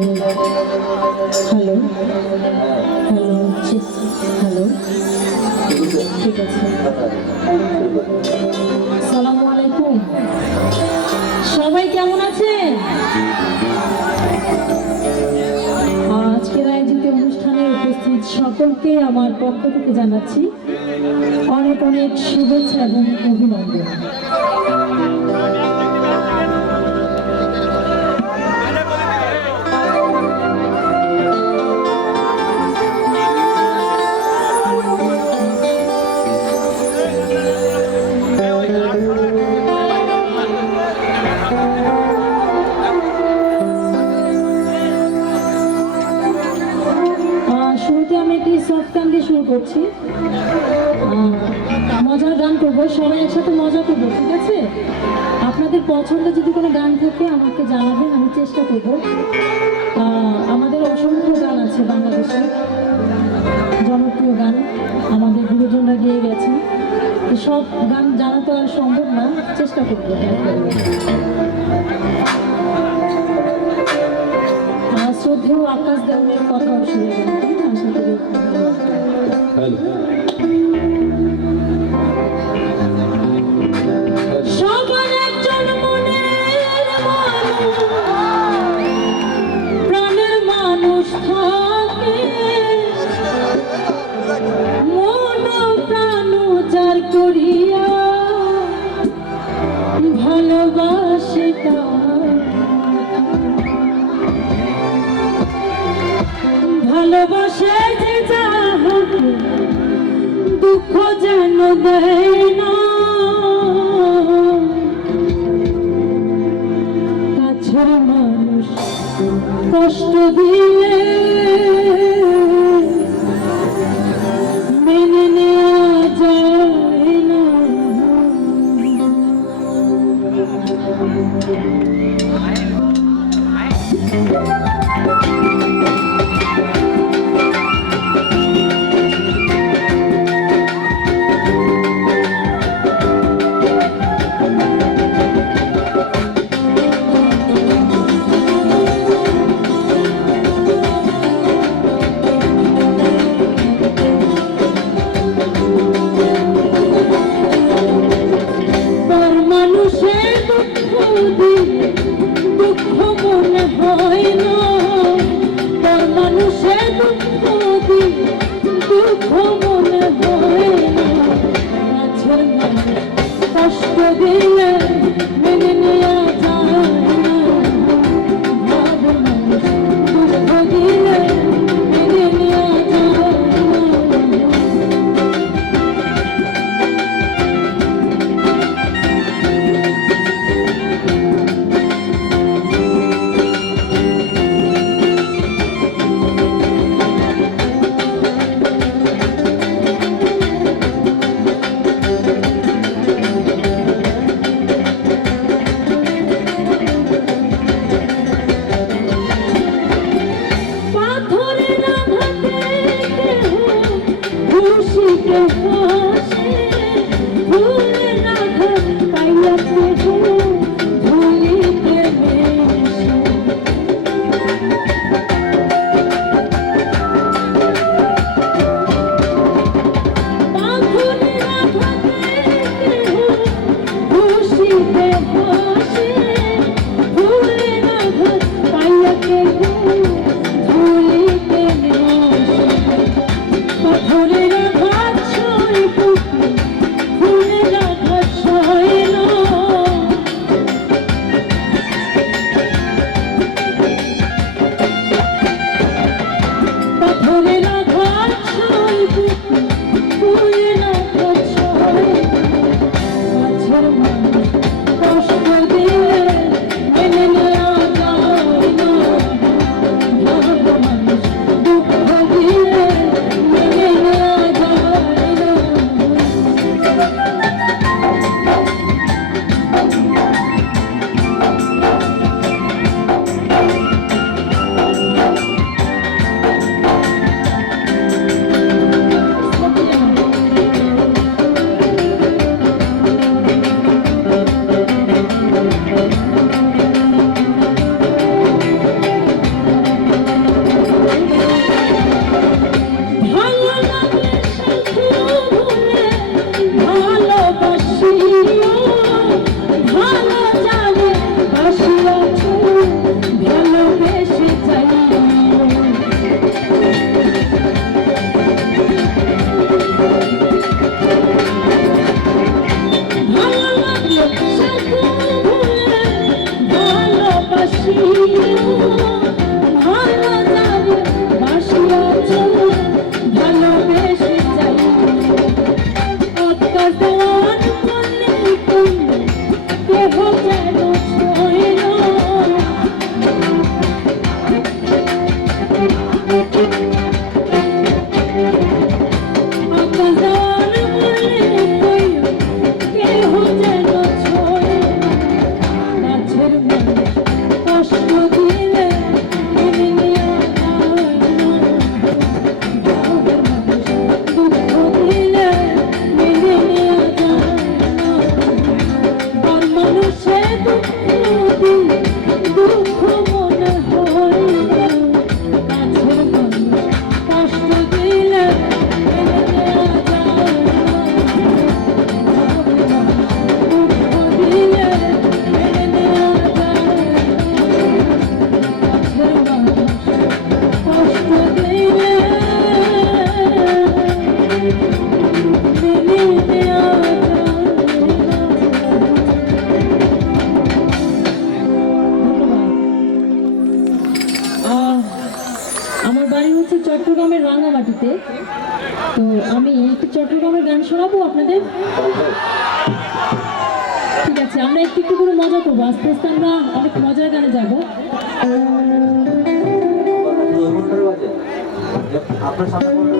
Hello hello hello, ঠিক আছে। আসসালামু আলাইকুম, সবাই কেমন আছেন? আজকের আয়োজিত অনুষ্ঠানে উপস্থিত সকলকে আমার পক্ষ থেকে জানাচ্ছি অনেক অনেক শুভেচ্ছা এবং অভিনন্দন। শুরুতে আমি একটি সফট গান দিয়ে শুরু করছি। মজার গান করবো, সবাই একসাথে মজা করবো, ঠিক আছে? আপনাদের পছন্দের যদি কোনো গান থাকে আমাকে জানাবেন, আমি চেষ্টা করব। আমাদের অসংখ্য গান আছে বাংলাদেশে, জনপ্রিয় গান আমাদের গুরুজনরা গিয়ে গেছেন। সব গান জানা তো আর সম্ভব না, চেষ্টা করবো। শ্রদ্ধেয় আকাশ দেওয়ানের কথা শুনে গানটি আশা করি সবার একজন প্রাণের মানুষ থাকে, মন প্রাণ উজার করিয়া ভালোবাসে ভালোবাসে যে যাহোক দুঃখ যেন দেয় না, কাছের মানুষ কষ্ট দিলে মেনে নেওয়া যায় না। দুঃখ মনে হয় না, আমার বাড়ি হচ্ছে চট্টগ্রামের রাঙামাটিতে। তো আমি একটু চট্টগ্রামের গান শোনাবো আপনাদের। ঠিক আছে, আমরা একটু একটু করে মজা করবো, আস্তে আস্তে আমরা অনেক মজার গানে যাবো। আপনার সামনে